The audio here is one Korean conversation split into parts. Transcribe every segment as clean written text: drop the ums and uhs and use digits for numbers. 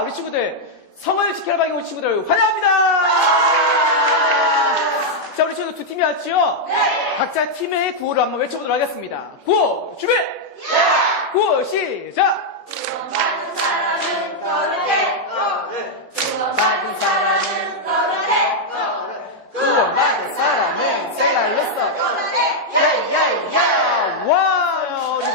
자, 우리 친구들 성을 지켜라 방에 온 친구들 환영합니다. 자, 우리 친구들 두 팀이 왔죠? 네. 각자 팀의 구호를 한번 외쳐보도록 하겠습니다. 구호 준비. 구호 시작. 구원받은 사람은 거룩해. 구원받은 사람은 거룩해. 구원받은 사람은 셀랄로서 야야야. 와, 우리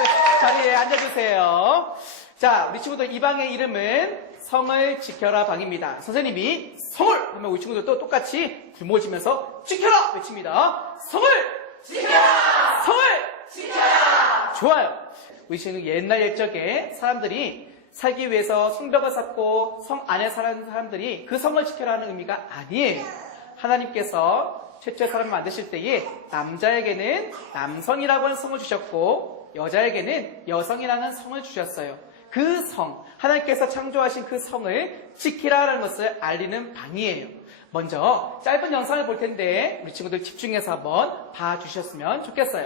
자리에 앉아주세요. 자, 우리 친구들 이 방의 이름은 성을 지켜라 방입니다. 선생님이 성을 그러면 우리 친구들도 똑같이 굶어지면서 지켜라 외칩니다. 성을 지켜라! 성을 지켜라! 좋아요. 우리 친구 옛날 옛적에 사람들이 살기 위해서 성벽을 쌓고 성 안에 사는 사람들이 그 성을 지켜라 하는 의미가 아니에요. 하나님께서 최초의 사람을 만드실 때에 남자에게는 남성이라고 하는 성을 주셨고 여자에게는 여성이라는 성을 주셨어요. 그 성, 하나님께서 창조하신 그 성을 지키라는 것을 알리는 방이에요. 먼저 짧은 영상을 볼 텐데 우리 친구들 집중해서 한번 봐주셨으면 좋겠어요.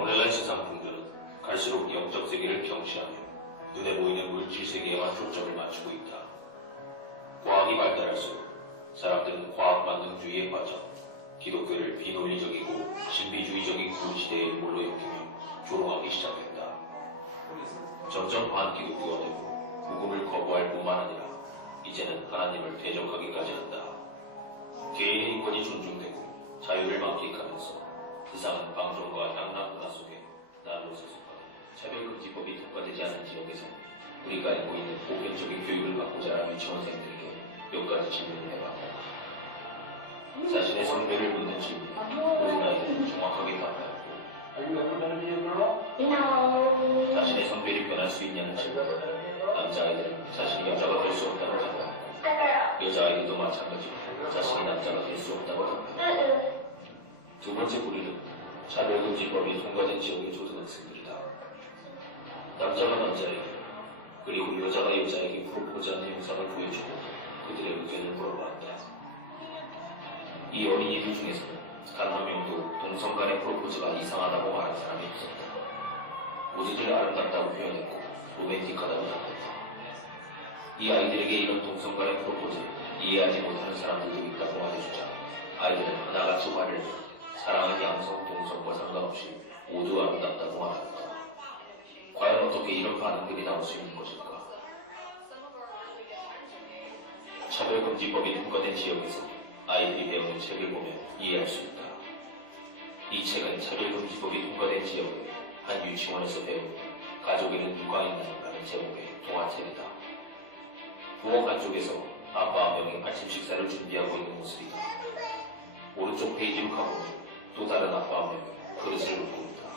오늘날 세상풍들은 갈수록 영적 세계를 경시하며 눈에 보이는 물질 세계에만 초점을 맞추고 있다. 과학이 발달할수록 사람들은 과학 만능주의에 빠져 기독교를 비논리적이고 신비주의적인 구시대의 인물로 여기며 조롱하기 시작했다. 점점 반기독교가 되고 복음을 거부할 뿐만 아니라 이제는 하나님을 대적하기까지 한다. 개인의 인권이 존중되고 자유를 만끽하면서 세상은 방종과 향락 문화 속에 날로 서속하고 차별금지법이 통과되지 않은 지역에서 우리가 알고 있는 보편적인 교육을 받고 자란 유치원생들에게 몇 가지 질문을 해봤다. 자신의 성별을 묻는 질문에 모든 아이들은 정확하게 답하였고 자신의 성별이 변할 수 있냐는 질문에 남자아이들은 자신이 여자가 될 수 없다고 답하였고 여자아이들도 마찬가지로 자신이 남자가 될 수 없다고 답하였고 두 번째 부류는 차별금지법이 통과된 지역의 초등학생들이다. 남자가 남자에게 그리고 여자가 여자에게 프로포즈하는 영상을 보여주고 그들의 의견을 물어봤다. 이 어린이들 중에서는 단 한 명도 동성 간의 프로포즈가 이상하다고 말한 사람이 없었다. 모두들 아름답다고 표현했고 로맨틱하다고 답했다. 이 아이들에게 이런 동성 간의 프로포즈를 이해하지 못하는 반응들도 있다고 말해주자 아이들은 하나같이 화를 내어 사랑은 양성, 동성과 상관없이 모두 아름답다고 말한다. 과연 어떻게 이런 반응들이 나올 수 있는 것일까? 차별금지법이 통과된 지역에서 아이들이 배우는 책을 보면 이해할 수 있다. 이 책은 차별금지법이 통과된 지역의 한 유치원에서 배운 가족에는 누가 있나라는 제목의 동화책이다. 부엌 안쪽에서 아빠 한 명이 아침 식사를 준비하고 있는 모습이다. 오른쪽 페이지로 가보면 또 다른 아빠 한 명이 그릇을 놓고 있다.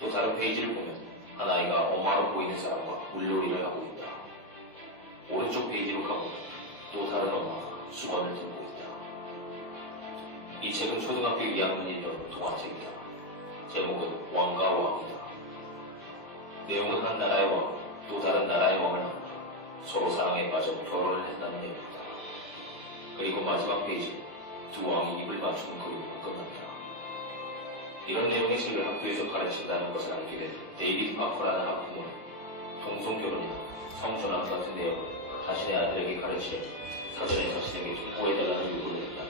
또 다른 페이지를 보면 한 아이가 엄마로 보이는 사람과 물놀이를 하고 있다. 오른쪽 페이지로 가보면 또 다른 엄마가 수건을 들고 있다. 이 책은 초등학교 2학년이 배우는 동화책이다. 제목은 왕과 왕이다. 내용은 한 나라의 왕이 또 다른 나라의 왕을 만나 서로 사랑에 빠져 결혼을 했다는 내용이다. 그리고 마지막 페이지 두 왕이 입을 맞추는 그림으로 끝난다. 이런 내용의 책을 학교에서 가르친다는 것을 알게 된 데이비드 파커라는 학부모는 동성결혼이나 성전환 같은 내용을 자신의 아들에게 가르치려 사전에 자신에게 촉구해달라는 요구를 했다.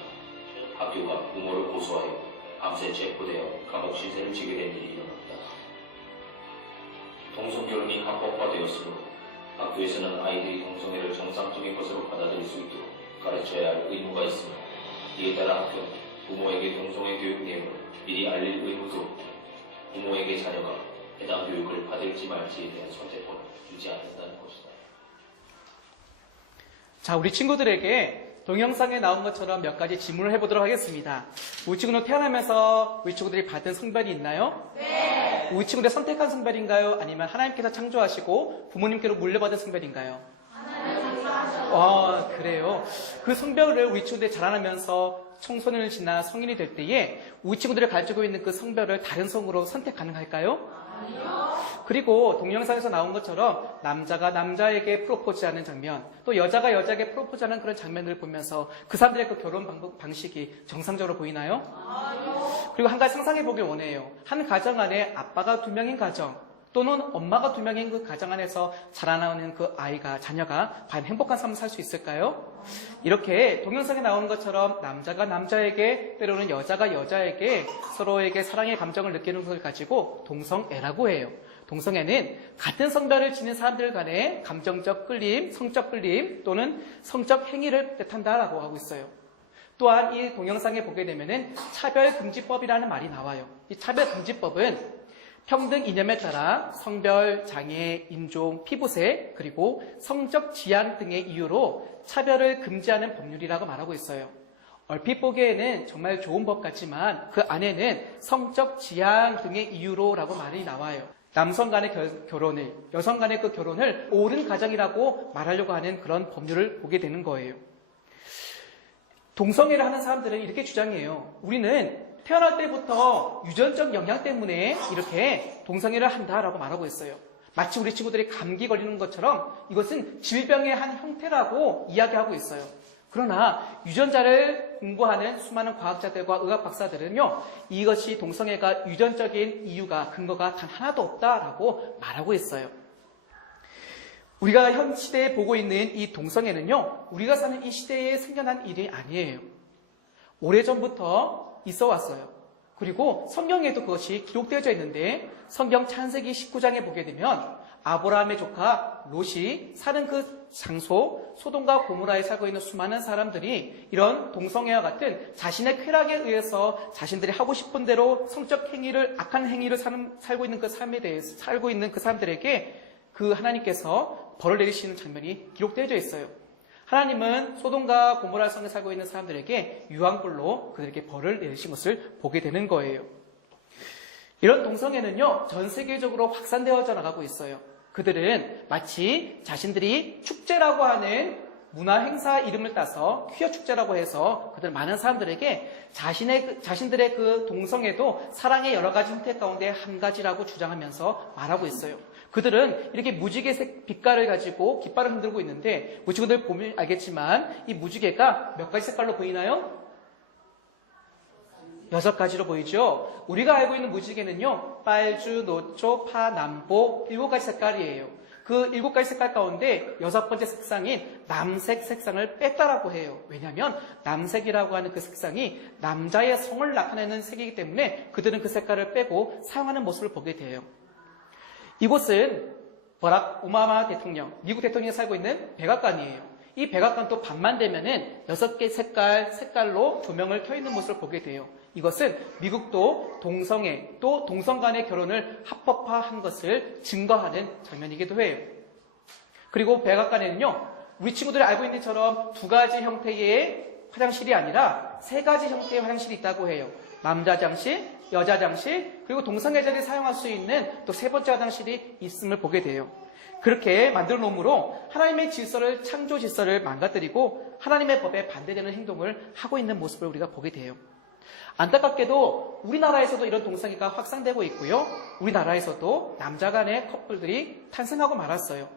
학교가 부모를 고소하여 밤새 체포되어 감옥 신세를 지게 된 일이 일어났다. 동성결혼이 합법화되었으므로 학교에서는 아이들이 동성애를 정상적인 것으로 받아들일 수 있도록 가르쳐야 할 의무가 있으며 이에 따라 학교는 부모에게 동성애 교육 내용을 미리 알릴 의무도 없고 부모에게 자녀가 해당 교육을 받을지 말지에 대한 선택권을 주지 않는다는 것이다. 자, 우리 친구들에게 동영상에 나온 것처럼 몇 가지 질문을 해보도록 하겠습니다. 우리 친구는 태어나면서 우리 친구들이 받은 성별이 있나요? 네. 우리 친구들 선택한 성별인가요? 아니면 하나님께서 창조하시고 부모님께로 물려받은 성별인가요? 그래요. 그 성별을 우리 친구들이 자라나면서 청소년을 지나 성인이 될 때에 우리 친구들이 가지고 있는 그 성별을 다른 성으로 선택 가능할까요? 그리고 동영상에서 나온 것처럼 남자가 남자에게 프로포즈하는 장면, 또 여자가 여자에게 프로포즈하는 그런 장면을 보면서 그 사람들의 그 결혼 방식이 정상적으로 보이나요? 그리고 한 가지 상상해 보길 원해요. 한 가정 안에 아빠가 2명인 가정, 또는 엄마가 2명인 그 가정 안에서 자라나는 그 아이가, 자녀가 과연 행복한 삶을 살 수 있을까요? 이렇게 동영상에 나오는 것처럼 남자가 남자에게, 때로는 여자가 여자에게 서로에게 사랑의 감정을 느끼는 것을 가지고 동성애라고 해요. 동성애는 같은 성별을 지닌 사람들 간의 감정적 끌림, 성적 끌림 또는 성적 행위를 뜻한다라고 하고 있어요. 또한 이 동영상에 보게 되면은 차별금지법이라는 말이 나와요. 이 차별금지법은 평등 이념에 따라 성별, 장애, 인종, 피부색, 그리고 성적 지향 등의 이유로 차별을 금지하는 법률이라고 말하고 있어요. 얼핏 보기에는 정말 좋은 법 같지만 그 안에는 성적 지향 등의 이유로라고 말이 나와요. 남성 간의 결혼을, 여성 간의 그 결혼을 옳은 가정이라고 말하려고 하는 그런 법률을 보게 되는 거예요. 동성애를 하는 사람들은 이렇게 주장해요. 우리는 태어날 때부터 유전적 영향 때문에 이렇게 동성애를 한다라고 말하고 있어요. 마치 우리 친구들이 감기 걸리는 것처럼 이것은 질병의 한 형태라고 이야기하고 있어요. 그러나 유전자를 공부하는 수많은 과학자들과 의학 박사들은요, 이것이 동성애가 유전적인 이유가, 근거가 단 하나도 없다라고 말하고 있어요. 우리가 현 시대에 보고 있는 이 동성애는요, 우리가 사는 이 시대에 생겨난 일이 아니에요. 오래전부터 있어 왔어요. 그리고 성경에도 그것이 기록되어져 있는데 성경 창세기 19장에 보게 되면 아브라함의 조카 롯이 사는 그 장소 소돔과 고모라에 살고 있는 수많은 사람들이 이런 동성애와 같은 자신의 쾌락에 의해서 자신들이 하고 싶은 대로 성적 행위를, 악한 행위를 살고 있는 그 삶에 대해서 살고 있는 그 사람들에게 그 하나님께서 벌을 내리시는 장면이 기록되어져 있어요. 하나님은 소돔과 고모라 성에 살고 있는 사람들에게 유황불로 그들에게 벌을 내리신 것을 보게 되는 거예요. 이런 동성애는요, 전 세계적으로 확산되어져 나가고 있어요. 그들은 마치 자신들이 축제라고 하는 문화 행사 이름을 따서 퀴어 축제라고 해서 그들 많은 사람들에게 자신들의 그 동성애도 사랑의 여러 가지 형태 가운데 한 가지라고 주장하면서 말하고 있어요. 그들은 이렇게 무지개 빛깔을 가지고 깃발을 흔들고 있는데, 우리 친구들 보면 알겠지만 이 무지개가 몇 가지 색깔로 보이나요? 6가지로 보이죠? 우리가 알고 있는 무지개는요, 빨주, 노초, 파, 남보 7가지 색깔이에요. 그 7가지 색깔 가운데 6번째 색상인 남색 색상을 뺐다라고 해요. 왜냐하면 남색이라고 하는 그 색상이 남자의 성을 나타내는 색이기 때문에 그들은 그 색깔을 빼고 사용하는 모습을 보게 돼요. 이곳은 버락 오바마 대통령, 미국 대통령이 살고 있는 백악관이에요. 이 백악관도 밤만 되면은 6개 색깔로 조명을 켜 있는 모습을 보게 돼요. 이것은 미국도 동성애 또 동성 간의 결혼을 합법화한 것을 증거하는 장면이기도 해요. 그리고 백악관에는요, 우리 친구들이 알고 있는 것처럼 2가지 형태의 화장실이 아니라 3가지 형태의 화장실이 있다고 해요. 남자 화장실, 여자 화장실, 그리고 동성애자들이 사용할 수 있는 또 3번째 화장실이 있음을 보게 돼요. 그렇게 만들어 놓음으로 하나님의 질서를, 창조 질서를 망가뜨리고 하나님의 법에 반대되는 행동을 하고 있는 모습을 우리가 보게 돼요. 안타깝게도 우리나라에서도 이런 동성애가 확산되고 있고요. 우리나라에서도 남자 간의 커플들이 탄생하고 말았어요.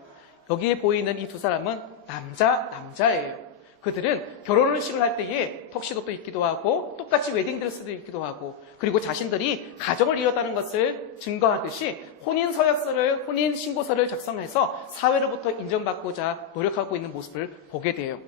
여기에 보이는 이 2 사람은 남자예요. 그들은 결혼식을 할 때에 턱시도도 입기도 하고 똑같이 웨딩드레스도 입기도 하고, 그리고 자신들이 가정을 이뤘다는 것을 증거하듯이 혼인서약서를, 혼인신고서를 작성해서 사회로부터 인정받고자 노력하고 있는 모습을 보게 돼요.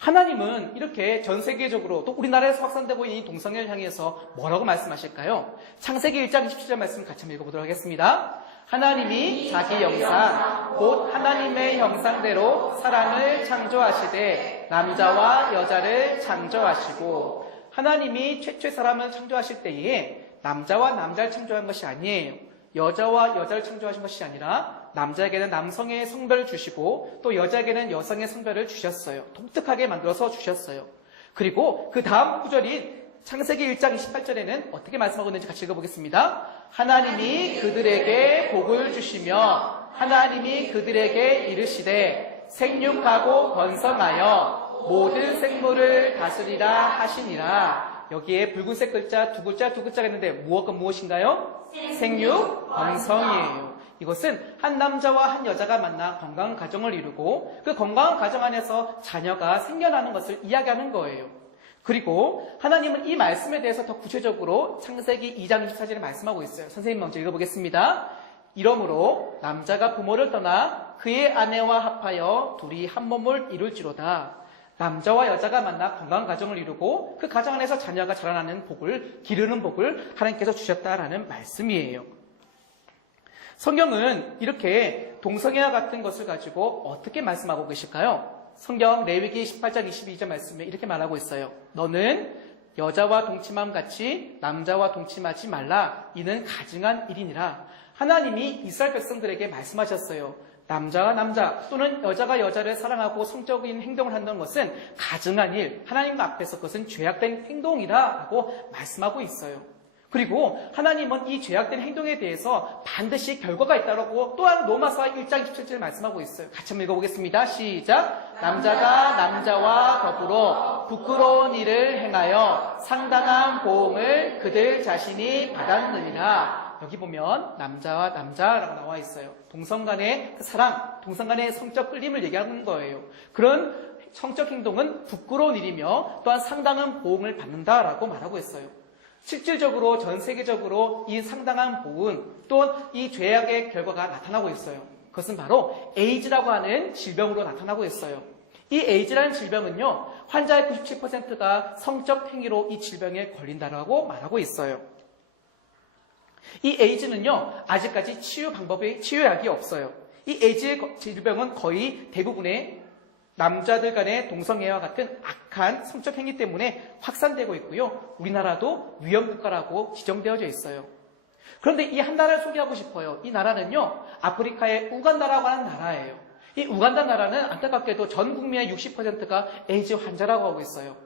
하나님은 이렇게 전 세계적으로 또 우리나라에서 확산되고 있는 이 동성애를 향해서 뭐라고 말씀하실까요? 창세기 1장 27절 말씀 같이 한번 읽어보도록 하겠습니다. 하나님이 자기 형상 곧 하나님의 형상대로 사람을 창조하시되 남자와 여자를 창조하시고, 하나님이 최초의 사람을 창조하실 때에 남자와 남자를 창조한 것이 아니에요. 여자와 여자를 창조하신 것이 아니라 남자에게는 남성의 성별을 주시고 또 여자에게는 여성의 성별을 주셨어요. 독특하게 만들어서 주셨어요. 그리고 그 다음 구절인 창세기 1장 28절에는 어떻게 말씀하고 있는지 같이 읽어보겠습니다. 하나님이 그들에게 복을 주시며 하나님이 그들에게 이르시되 생육하고 번성하여 모든 생물을 다스리라 하시니라. 여기에 붉은색 글자 2글자가 있는데 무엇과 무엇인가요? 생육, 번성이에요. 이것은 한 남자와 한 여자가 만나 건강한 가정을 이루고 그 건강한 가정 안에서 자녀가 생겨나는 것을 이야기하는 거예요. 그리고 하나님은 이 말씀에 대해서 더 구체적으로 창세기 2장 24절에 말씀하고 있어요. 선생님 먼저 읽어보겠습니다. 이러므로 남자가 부모를 떠나 그의 아내와 합하여 둘이 한 몸을 이룰지로다. 남자와 여자가 만나 건강한 가정을 이루고 그 가정 안에서 자녀가 자라나는 복을, 기르는 복을 하나님께서 주셨다라는 말씀이에요. 성경은 이렇게 동성애와 같은 것을 가지고 어떻게 말씀하고 계실까요? 성경 레위기 18장 22절 말씀에 이렇게 말하고 있어요. 너는 여자와 동침함 같이 남자와 동침하지 말라. 이는 가증한 일이니라. 하나님이 이스라엘 백성들에게 말씀하셨어요. 남자가 남자 또는 여자가 여자를 사랑하고 성적인 행동을 한다는 것은 가증한 일, 하나님 앞에서 그것은 죄악된 행동이라고 말씀하고 있어요. 그리고 하나님은 이 죄악된 행동에 대해서 반드시 결과가 있다고 또한 로마서 1장 17절 말씀하고 있어요. 같이 한번 읽어보겠습니다. 시작. 남자가 남자와 더불어 부끄러운 일을 행하여 상당한 보응을 그들 자신이 받았느니라. 여기 보면 남자와 남자라고 나와 있어요. 동성 간의 그 사랑, 동성 간의 성적 끌림을 얘기하는 거예요. 그런 성적 행동은 부끄러운 일이며 또한 상당한 보응을 받는다라고 말하고 있어요. 실질적으로 전 세계적으로 이 상당한 보응 또는 이 죄악의 결과가 나타나고 있어요. 그것은 바로 에이즈라고 하는 질병으로 나타나고 있어요. 이 에이즈라는 질병은요, 환자의 97%가 성적 행위로 이 질병에 걸린다라고 말하고 있어요. 이 에이즈는요, 아직까지 치유약이 없어요. 이 에이즈 질병은 거의 대부분의 남자들 간의 동성애와 같은 악한 성적 행위 때문에 확산되고 있고요. 우리나라도 위험국가라고 지정되어져 있어요. 그런데 이 한 나라를 소개하고 싶어요. 이 나라는요, 아프리카의 우간다라고 하는 나라예요. 이 우간다 나라는 안타깝게도 전 국민의 60%가 에이즈 환자라고 하고 있어요.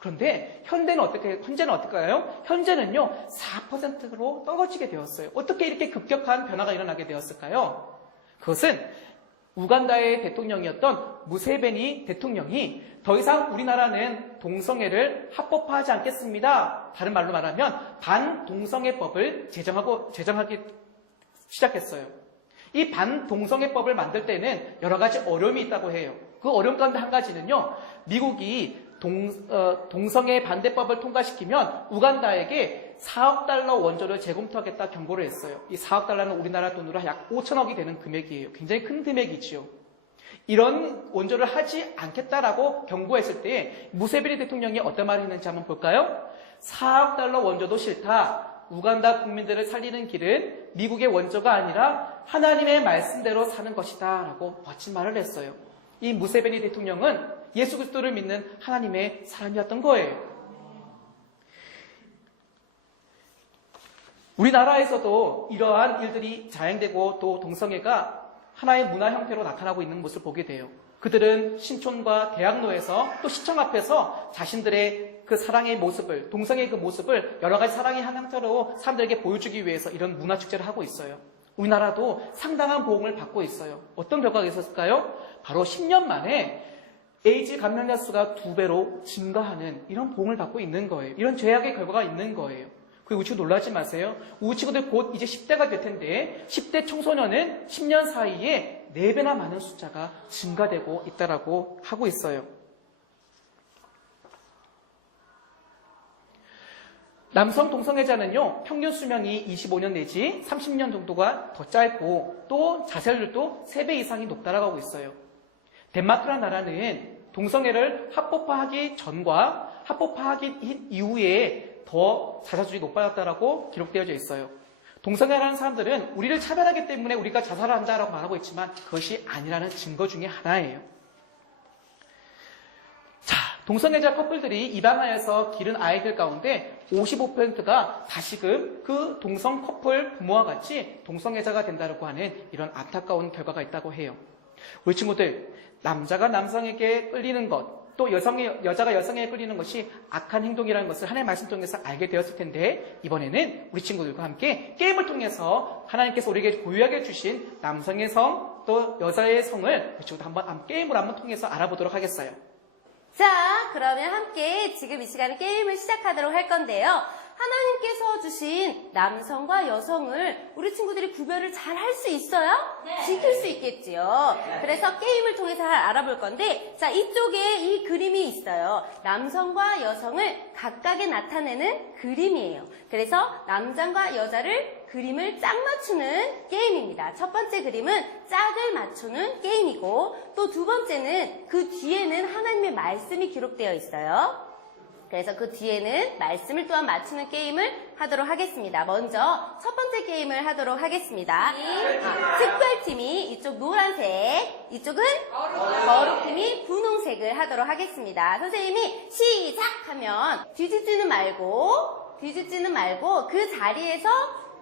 그런데 현재는 어떨까요? 현재는요, 4%로 떨어지게 되었어요. 어떻게 이렇게 급격한 변화가 일어나게 되었을까요? 그것은 우간다의 대통령이었던 무세베니 대통령이 더 이상 우리나라는 동성애를 합법화하지 않겠습니다. 다른 말로 말하면 반동성애법을 제정하기 시작했어요. 이 반동성애법을 만들 때는 여러 가지 어려움이 있다고 해요. 그 어려움 가운데 한 가지는요, 미국이 동성애 반대법을 통과시키면 우간다에게 4억 달러 원조를 재검토하겠다 경고를 했어요. 이 4억 달러는 우리나라 돈으로 약 5천억이 되는 금액이에요. 굉장히 큰 금액이지요. 이런 원조를 하지 않겠다라고 경고했을 때 무세베니 대통령이 어떤 말을 했는지 한번 볼까요? 4억 달러 원조도 싫다. 우간다 국민들을 살리는 길은 미국의 원조가 아니라 하나님의 말씀대로 사는 것이다 라고 멋진 말을 했어요. 이 무세베니 대통령은 예수 그리스도를 믿는 하나님의 사람이었던 거예요. 우리나라에서도 이러한 일들이 자행되고 또 동성애가 하나의 문화 형태로 나타나고 있는 모습을 보게 돼요. 그들은 신촌과 대학로에서 또 시청 앞에서 자신들의 그 사랑의 모습을, 동성애의 그 모습을 여러 가지 사랑의 한 형태로 사람들에게 보여주기 위해서 이런 문화축제를 하고 있어요. 우리나라도 상당한 보응을 받고 있어요. 어떤 결과가 있었을까요? 바로 10년 만에 에이즈 감염자 수가 2배로 증가하는 이런 보응을 받고 있는 거예요. 이런 죄악의 결과가 있는 거예요. 그리고 우리 친구 놀라지 마세요. 우리 친구들 곧 이제 10대가 될 텐데 10대 청소년은 10년 사이에 4배나 많은 숫자가 증가되고 있다라고 하고 있어요. 남성 동성애자는요, 평균 수명이 25년 내지 30년 정도가 더 짧고 또 자살률도 3배 이상이 높다라고 하고 있어요. 덴마크라는 나라는 동성애를 합법화하기 전과 합법화하기 이후에 더 자살률이 높아졌다라고 기록되어져 있어요. 동성애라는 사람들은 우리를 차별하기 때문에 우리가 자살을 한다라고 말하고 있지만 그것이 아니라는 증거 중에 하나예요. 자, 동성애자 커플들이 입양하여서 기른 아이들 가운데 55%가 다시금 그 동성 커플 부모와 같이 동성애자가 된다고 하는 이런 안타까운 결과가 있다고 해요. 우리 친구들, 남자가 남성에게 끌리는 것, 또 여자가 여성에게 끌리는 것이 악한 행동이라는 것을 하나님의 말씀 통해서 알게 되었을 텐데, 이번에는 우리 친구들과 함께 게임을 통해서 하나님께서 우리에게 고유하게 주신 남성의 성, 또 여자의 성을 우리 친구들 게임을 한번 통해서 알아보도록 하겠어요. 자, 그러면 함께 지금 이 시간에 게임을 시작하도록 할 건데요. 하나님께서 주신 남성과 여성을 우리 친구들이 구별을 잘 할 수 있어요? 네. 지킬 수 있겠지요. 그래서 게임을 통해서 알아볼 건데, 자, 이쪽에 이 그림이 있어요. 남성과 여성을 각각에 나타내는 그림이에요. 그래서 남자과 여자를 그림을 짝 맞추는 게임입니다. 첫 번째 그림은 짝을 맞추는 게임이고, 또 두 번째는 그 뒤에는 하나님의 말씀이 기록되어 있어요. 그래서 그 뒤에는 말씀을 또한 맞추는 게임을 하도록 하겠습니다. 먼저 첫 번째 게임을 하도록 하겠습니다. 특별팀이 이쪽 노란색, 이쪽은 거룩팀이 분홍색을 하도록 하겠습니다. 선생님이 시작하면 뒤집지는 말고 그 자리에서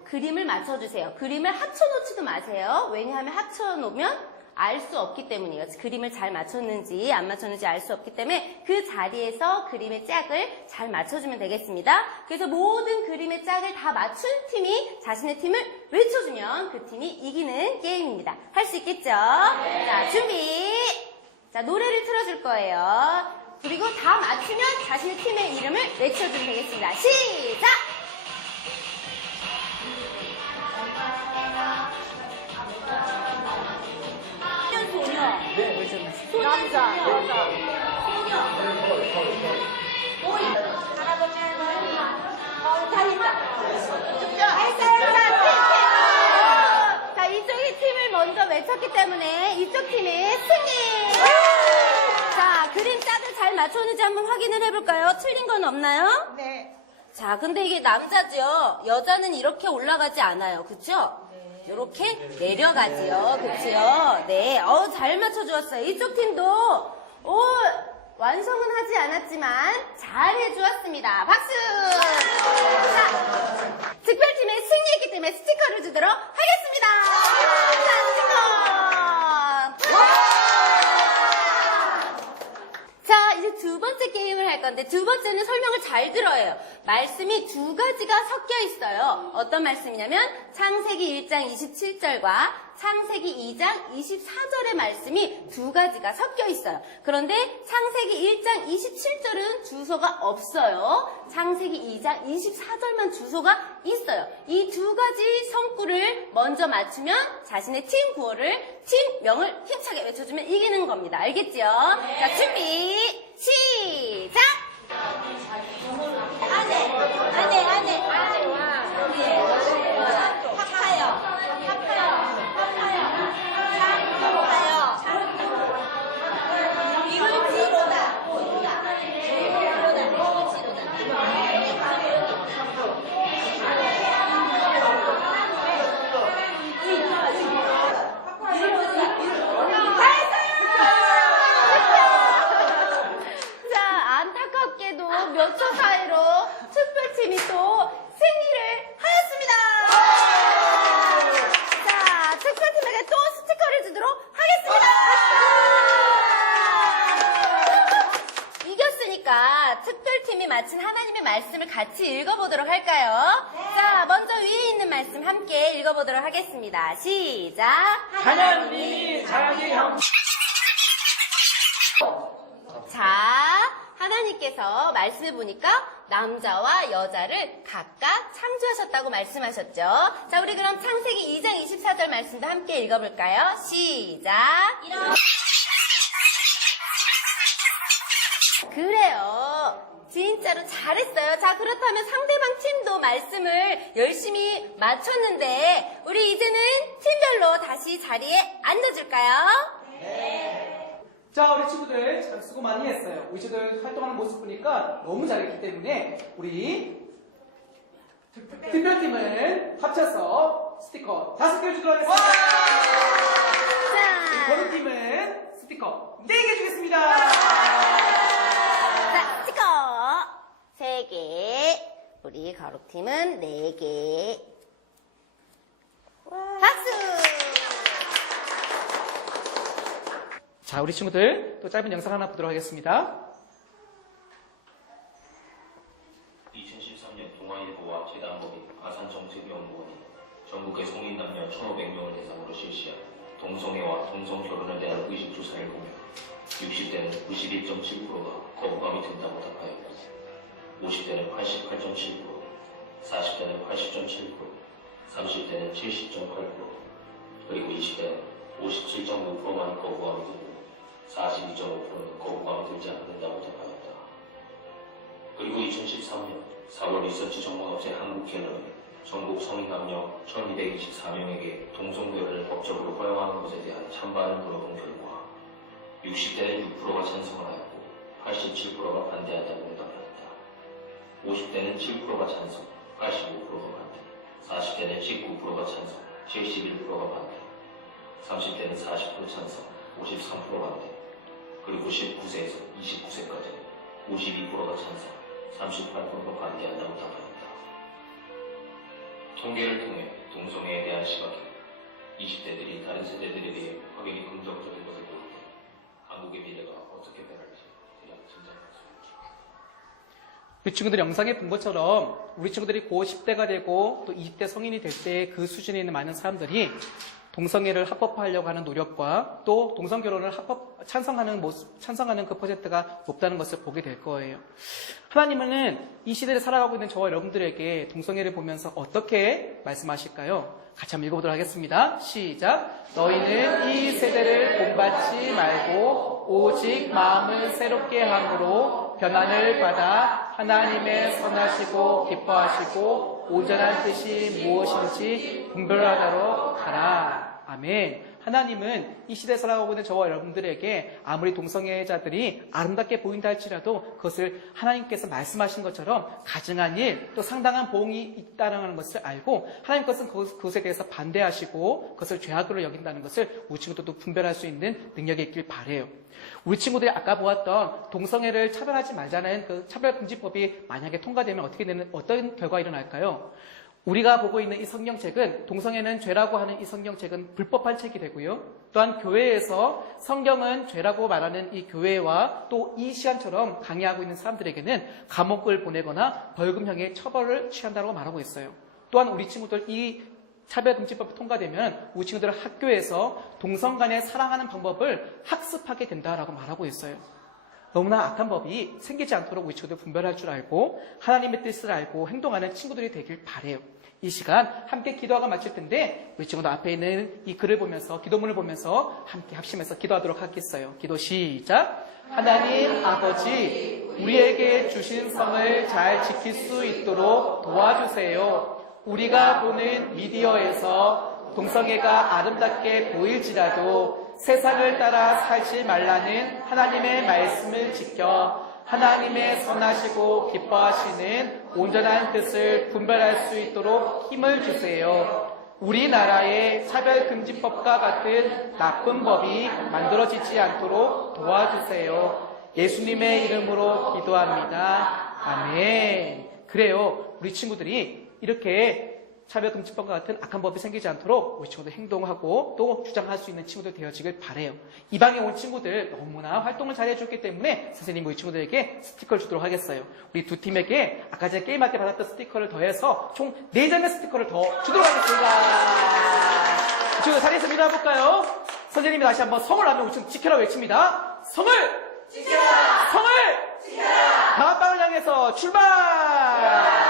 그림을 맞춰주세요. 그림을 합쳐놓지도 마세요. 왜냐하면 합쳐놓으면 알 수 없기 때문이에요. 그림을 잘 맞췄는지 안 맞췄는지 알 수 없기 때문에 그 자리에서 그림의 짝을 잘 맞춰주면 되겠습니다. 그래서 모든 그림의 짝을 다 맞춘 팀이 자신의 팀을 외쳐주면 그 팀이 이기는 게임입니다. 할 수 있겠죠? 자, 준비! 자, 노래를 틀어줄 거예요. 그리고 다 맞추면 자신의 팀의 이름을 외쳐주면 되겠습니다. 시작! 남자, 여자, 소녀, 오이, 할아버지, 할머니, 다 있다. 자, 이쪽이 팀을 먼저 외쳤기 때문에 이쪽 팀이 승리! 자, 그림 짝을 잘 맞췄는지 한번 확인을 해볼까요? 틀린 건 없나요? 네. 자, 근데 이게 남자죠? 여자는 이렇게 올라가지 않아요. 그쵸? 이렇게 내려가지요. 그치요? 네. 잘 맞춰주었어요. 이쪽 팀도, 완성은 하지 않았지만 잘 해주었습니다. 박수! 자, 특별팀의 승리했기 때문에 스티커를 주도록 하겠습니다. 자, 스티커! 자, 이제 두 번째 게임을 할 건데, 두 번째는 설명을 잘 들어요. 말씀이 두 가지가 섞여 있어요. 어떤 말씀이냐면, 창세기 1장 27절과 창세기 2장 24절의 말씀이 두 가지가 섞여 있어요. 그런데 창세기 1장 27절은 주소가 없어요. 창세기 2장 24절만 주소가 있어요. 이 두 가지 성구를 먼저 맞추면 자신의 팀 구호를, 팀명을 힘차게 외쳐주면 이기는 겁니다. 알겠죠? 자, 준비, 시작! 안에. 자, 안타깝게도 몇 초 사이로 특별팀이 또 승리를 하였습니다. 자, 특별팀에게 또 스티커를 주도록 하겠습니다. 이겼으니까 특별팀이 마친 하나님의 말씀을 같이 읽어보도록 할까요? 자, 먼저 위에 있는 말씀 함께 읽어보도록 하겠습니다. 시작! 하나님이 자기 형 자, 하나님께서 말씀해 보니까 남자와 여자를 각각 창조하셨다고 말씀하셨죠. 자, 우리 그럼 창세기 2장 24절 말씀도 함께 읽어볼까요? 시작! 그래요. 진짜로 잘했어요. 자, 그렇다면 상대방 팀도 말씀을 열심히 맞췄는데 우리 이제는 팀별로 다시 자리에 앉아줄까요? 자, 우리 친구들 참 수고 많이 했어요. 우리 친구들 활동하는 모습 보니까 너무 잘했기 때문에 우리 특별팀을 합쳐서 스티커 5개 주도록 하겠습니다. 자, 거루팀은 스티커 4개 주겠습니다. 자, 스티커 3개, 우리 가로팀은 4개. 박수! 자, 우리 친구들 또 짧은 영상 하나 보도록 하겠습니다. 2013년 동아일보와 재단법인 아산정책연구원이 전국의 성인 남녀 1,500명을 대상으로 실시한 동성애와 동성결혼에 대한 의식조사를 보면 60대는 91.7%가 거부감이 든다고 답하였고 50대는 88.7%, 40대는 80.7%, 30대는 70.8%, 그리고 20대는 57.5%만 거부감이 들고 42.5%는 거부감이 들지 않는다고 답하였다. 그리고 2013년 4월 리서치 전문업체 한국갤러리 전국 성인남녀 1224명에게 동성교회를 법적으로 허용하는 것에 대한 찬반을 물어본 결과 60대는 6%가 찬성을 하였고 87%가 반대한다고 대답하였다. 50대는 7%가 찬성, 85%가 반대, 40대는 19%가 찬성, 71%가 반대, 30대는 40% 찬성, 53% 반대, 그리고 19세에서 29세까지는 52%가 찬성, 38%가 반대한다고 답하였다. 통계를 통해 동성애에 대한 시각이 20대들이 다른 세대들에 비해 확연히 긍정적인 것을 볼 때 한국의 미래가 어떻게 변할지 대략 짐작했습니다. 우리 친구들이 영상에 본 것처럼 우리 친구들이 고 10대가 되고 또 20대 성인이 될 때 그 수준에 있는 많은 사람들이 동성애를 합법화하려고 하는 노력과 또 동성결혼을 찬성하는 그 퍼센트가 높다는 것을 보게 될 거예요. 하나님은 이 시대를 살아가고 있는 저와 여러분들에게 동성애를 보면서 어떻게 말씀하실까요? 같이 한번 읽어보도록 하겠습니다. 시작. 너희는 이 세대를 본받지 말고 오직 마음을 새롭게 함으로 변화를 받아 하나님의 선하시고 기뻐하시고 온전한 뜻이 무엇인지 분별하도록 하라. 아멘. 하나님은 이 시대에 살아가고 있는 저와 여러분들에게 아무리 동성애자들이 아름답게 보인다 할지라도 그것을 하나님께서 말씀하신 것처럼 가증한 일, 또 상당한 보응이 있다는 것을 알고 하나님 것은 그것에 대해서 반대하시고 그것을 죄악으로 여긴다는 것을 우리 친구들도 분별할 수 있는 능력이 있길 바라요. 우리 친구들이 아까 보았던 동성애를 차별하지 말자는 그 차별금지법이 만약에 통과되면 어떤 결과가 일어날까요? 우리가 보고 있는 이 성경책은 동성애는 죄라고 하는 이 성경책은 불법한 책이 되고요. 또한 교회에서 성경은 죄라고 말하는 이 교회와 또 이 시간처럼 강의하고 있는 사람들에게는 감옥을 보내거나 벌금형의 처벌을 취한다고 말하고 있어요. 또한 우리 친구들 이 차별금지법이 통과되면 우리 친구들은 학교에서 동성 간에 사랑하는 방법을 학습하게 된다라고 말하고 있어요. 너무나 악한 법이 생기지 않도록 우리 친구들 분별할 줄 알고 하나님의 뜻을 알고 행동하는 친구들이 되길 바래요. 이 시간 함께 기도하고 마칠 텐데 우리 친구들 앞에 있는 이 글을 보면서 기도문을 보면서 함께 합심해서 기도하도록 하겠어요. 기도 시작. 하나님 아버지, 우리에게 주신 성을 잘 지킬 수 있도록 도와주세요. 우리가 보는 미디어에서 동성애가 아름답게 보일지라도 세상을 따라 살지 말라는 하나님의 말씀을 지켜 하나님의 선하시고 기뻐하시는 온전한 뜻을 분별할 수 있도록 힘을 주세요. 우리나라의 차별금지법과 같은 나쁜 법이 만들어지지 않도록 도와주세요. 예수님의 이름으로 기도합니다. 아멘. 그래요. 우리 친구들이 이렇게 차별금지법과 같은 악한 법이 생기지 않도록 우리 친구들 행동하고 또 주장할 수 있는 친구들 되어지길 바래요. 이 방에 온 친구들 너무나 활동을 잘 해줬기 때문에 선생님이 우리 친구들에게 스티커를 주도록 하겠어요. 우리 두 팀에게 아까 전에 게임할 때 받았던 스티커를 더해서 총 4장의 스티커를 더 주도록 하겠습니다. 우리 친구들 자리에서 일어나볼까요? 선생님이 다시 한번 성을 하면 우리 친구 지켜라 외칩니다. 성을! 지켜라! 성을! 지켜라! 다음 방을 향해서 출발!